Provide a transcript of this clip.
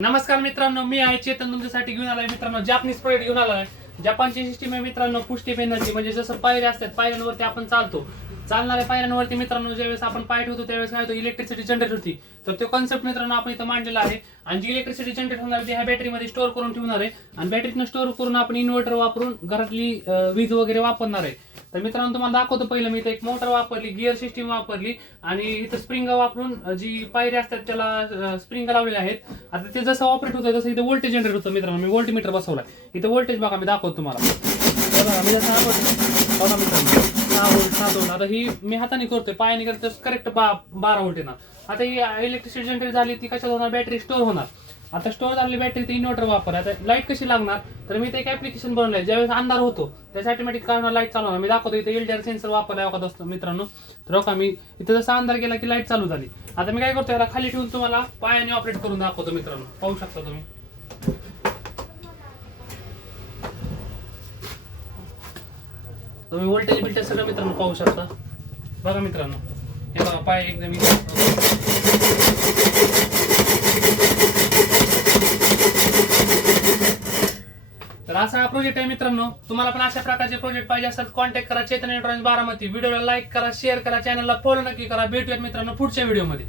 नमस्कार मित्रांनो, मी आहे चेतन तुमच्यासाठी घेऊन आलोय मित्रांनो जपानीज प्रोडक्ट घेऊन आलोय। जपानची सिस्टीम आहे मित्रांनो पुष्टी पेनाची, म्हणजे जसं पायऱ्या असतात पायऱ्यांवरती आपण चालतो, चालणाऱ्या पायऱ्यांवरती मित्रांनो ज्यावेळेस आपण पाय ठेवतो त्यावेळेस काय होतं, इलेक्ट्रिसिटी जनरेट होती। तर तो कॉन्सेप्ट मित्रांनो आपण इथं मांडलेला आहे आणि जी इलेक्ट्रिसिटी जनरेट होणार ती ह्या बॅटरीमध्ये स्टोअर करून ठेवणार आहे आणि बॅटरीतनं स्टोअर करून आपण इन्व्हर्टर वापरून घरातली वीज वगैरे वापरणार आहे। तर मित्रांनो तुम्हाला दाखवतो, पहिलं मी इथं एक मोटर वापरली, गिअर सिस्टीम वापरली आणि इथं स्प्रिंग वापरून जी पायऱ्या असतात त्याला स्प्रिंग लावलेल्या आहेत। आता ते जसं ऑपरेट होतं तसं इथं व्होल्टेज जनरेट होतं मित्रांनो। मी व्होल्टमीटर बसवलाय, इथं व्होल्टेज बघा, मी दाखवतो तुम्हाला। बघा मी जसं बघा मित्रांनो 6 व्होल्ट 7 व्होल्ट। आता ही मी हाताने करतोय, पायाने करतो तर करेक्ट 12 व्होल्ट येणार। आता ही इलेक्ट्रिसिटी जनरेट झाली ती कशात होणार, बॅटरी स्टोअर होणार। आता स्टोअर झालेली बॅटरी ते इन्व्हर्टर वापर। आता लाईट कशी लागणार, तर मी ते एक ऍप्लिकेशन बनवलंय, ज्यावेळेस अंधार होतो त्याच्या ऑटोमॅटिक काय होणार, लाईट चालू होणार। मी दाखवतो इथे एलडीआर सेन्सर वापरला का दोस्त मित्रांनो। तर का मी इथं जसा अंधार गेला की लाईट चालू झाली। आता मी काय करतो, याला खाली ठेवून तुम्हाला पायाने ऑपरेट करून दाखवतो मित्रांनो, पाहू शकता तुम्ही। तुम्ही व्होल्टेज बिल्टेज सगळं मित्रांनो पाहू शकता। बघा मित्रांनो, हे बघा पाय एकदम तर असा हा प्रोजेक्ट आहे मित्रांनो। तुम्हाला पण अशा प्रकारचे प्रोजेक्ट पाहिजे असतात कॉन्टॅक्ट करा चेतन इलेक्ट्रॉनिक्स बारामती। व्हिडिओला लाईक करा, शेअर करा, चॅनलला फॉलो नक्की करा। भेटूयात मित्रांनो पुढच्या व्हिडिओमध्ये।